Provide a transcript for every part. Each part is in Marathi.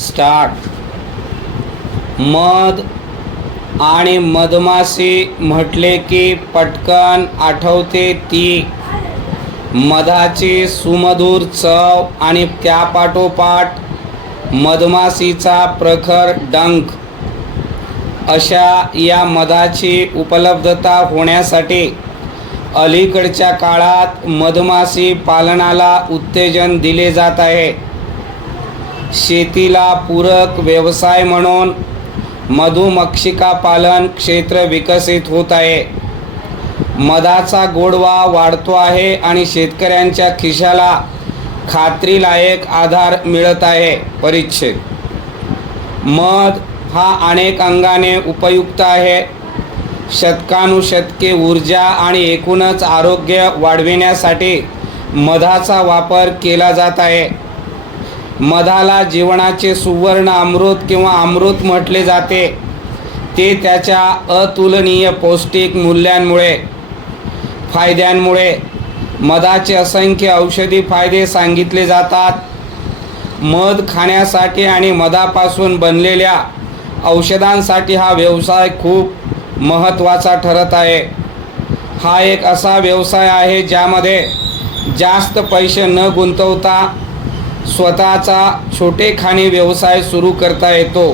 स्टार्ट. मध आणि मधमाशी म्हटले की पटकन आठवते ती मधाची सुमधुर चव आणि त्यापाठोपाठ मधमाशीचा प्रखर डंख. अशा या मधाची उपलब्धता होण्यासाठी अलीकडच्या काळात मधमाशी पालनाला उत्तेजन दिले जात आहे. शेतीला पूरक व्यवसाय म्हणून मधुमक्षिका पालन क्षेत्र विकसित होत आहे. मधाचा गोडवा वाढतो आहे आणि शेतकऱ्यांच्या खिशाला खात्रीलायक आधार मिळत आहे. परिच्छेद. मध हा अनेक अंगाने उपयुक्त आहे. शतकानुशतके ऊर्जा आणि एकूणच आरोग्य वाढविण्यासाठी मधाचा वापर केला जात आहे. मधाला जीवनाचे सुवर्ण अमृत किंवा अमृत म्हटले जाते. ते त्याच्या अतुलनीय पौष्टिक मूल्यांमुळे फायद्यांमुळे मधाचे असंख्य औषधी फायदे सांगितले जातात. मध खाण्यासाठी आणि मधापासून बनलेल्या औषधांसाठी हा व्यवसाय खूप महत्त्वाचा ठरत आहे. हा एक असा व्यवसाय आहे ज्यामध्ये जास्त पैसे न गुंतवता स्वतःचा छोटेखानी व्यवसाय सुरू करता येतो.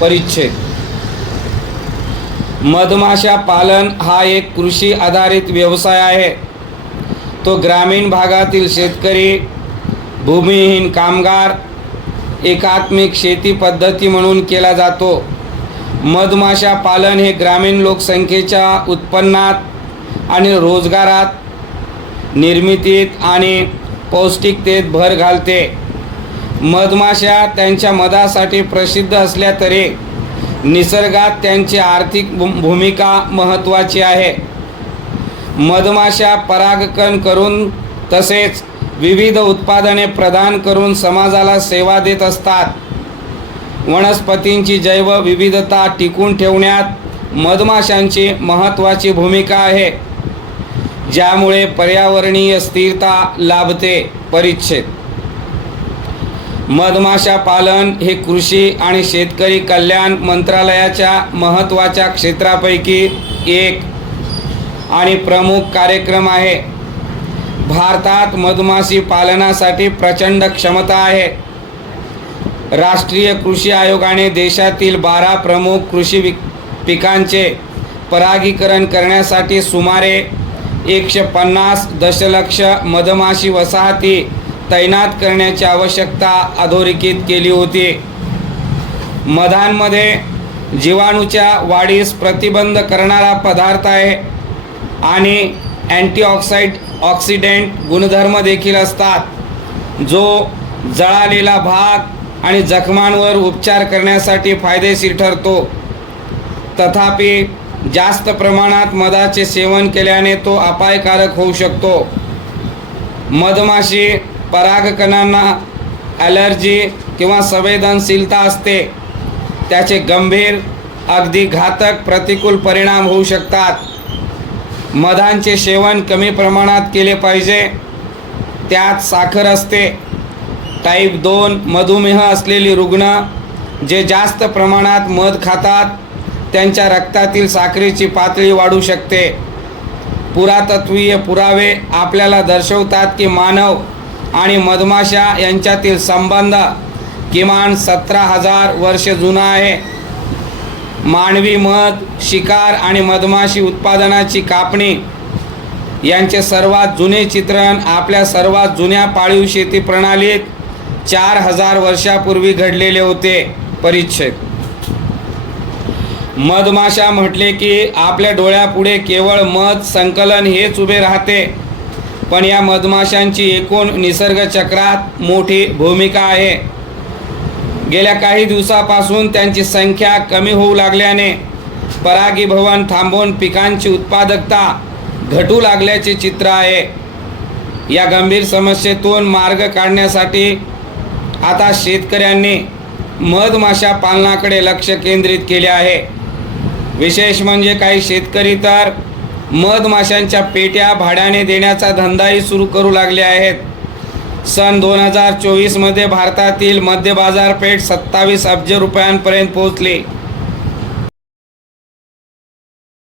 परिच्छेद. मधमाशा पालन हा एक कृषी आधारित व्यवसाय आहे. तो ग्रामीण भागातील शेतकरी, भूमिहीन कामगार, एकात्मिक शेती पद्धती म्हणून केला जातो. मधमाशा पालन हे ग्रामीण लोकसंख्येच्या उत्पन्नात आणि रोजगारात निर्मितीत आणि पौष्टिकतेत भर घालते. मधमाशा त्यांच्या मधासाठी प्रसिद्ध असल्या तरी निसर्गात त्यांची आर्थिक भूमिका महत्त्वाची आहे. मधमाशा परागकण करून तसेच विविध उत्पादने प्रदान करून समाजाला सेवा देत असतात. वनस्पतींची जैवविविधता टिकवून ठेवण्यात मधमाशांची महत्त्वाची भूमिका आहे, ज्यामुळे पर्यावरणीय स्थिरता लाभते. परिच्छेद. मधमाशा पालन हे कृषी आणि शेतकरी कल्याण मंत्रालयाच्या महत्त्वाच्या क्षेत्रापैकी एक आणि प्रमुख कार्यक्रम आहे. भारतात मधमाशी पालनासाठी प्रचंड क्षमता आहे. राष्ट्रीय कृषी आयोगाने देशातील 12 प्रमुख कृषी पिकांचे परागीकरण करण्यासाठी सुमारे 150 दशलक्ष मधमाशी वसाहती तैनात करण्याची आवश्यकता अधोरेखित केली होती. मधांमध्ये जीवाणूच्या वाढीस प्रतिबंध करणारा पदार्थ आहे आणि अँटीऑक्सिडंट गुणधर्म देखील असतात, जो जळालेला भाग आणि जखमांवर उपचार करण्यासाठी फायदेशीर ठरतो. तथापि जास्त प्रमाणात मधाचे सेवन केल्याने तो अपायकारक होऊ शकतो. मधमाशी परागकणांना ॲलर्जी किंवा संवेदनशीलता असते. त्याचे गंभीर, अगदी घातक प्रतिकूल परिणाम होऊ शकतात. मधांचे सेवन कमी प्रमाणात केले पाहिजे. त्यात साखर असते. टाईप 2 मधुमेह असलेली रुग्ण जे जास्त प्रमाणात मध खातात त्यांच्या रक्तातील साखरेची पातळी वाढू शकते. पुरातत्त्वीय पुरावे आपल्याला दर्शवतात की मानव आणि मधमाशा यांच्यातील संबंध किमान 17,000 वर्ष जुना आहे. मानवी मध शिकार आणि मधमाशी उत्पादनाची कापणी यांचे सर्वात जुने चित्रण आपल्या सर्वात जुन्या पाळीव शेती प्रणालीत 4,000 वर्षापूर्वी घडलेले होते. परिच्छेद. मधमाशा म्हटले की आपल्या डोळ्यापुढे केवळ मध संकलन हेच उभे राहते, पण या मधमाशांची एकूण निसर्गचक्रात मोठी भूमिका आहे. गेल्या काही दिवसापासून त्यांची संख्या कमी होऊ लागल्याने परागीभवन थांबून पिकांची उत्पादकता घटू लागल्याचे चित्र आहे. या गंभीर समस्येतून मार्ग काढण्यासाठी आता शेतकऱ्यांनी मधमाशा पालनाकडे लक्ष केंद्रित केले आहे. विशेष म्हणजे काही शेतकरी तर मधमाशांच्या पेट्या भाड्याने देण्याचा धंदाही सुरू करू लागले आहेत. सन 2024 मध्ये भारतातील मद्य बाजारपेठ 27 अब्ज रुपयांपर्यंत पोहोचली.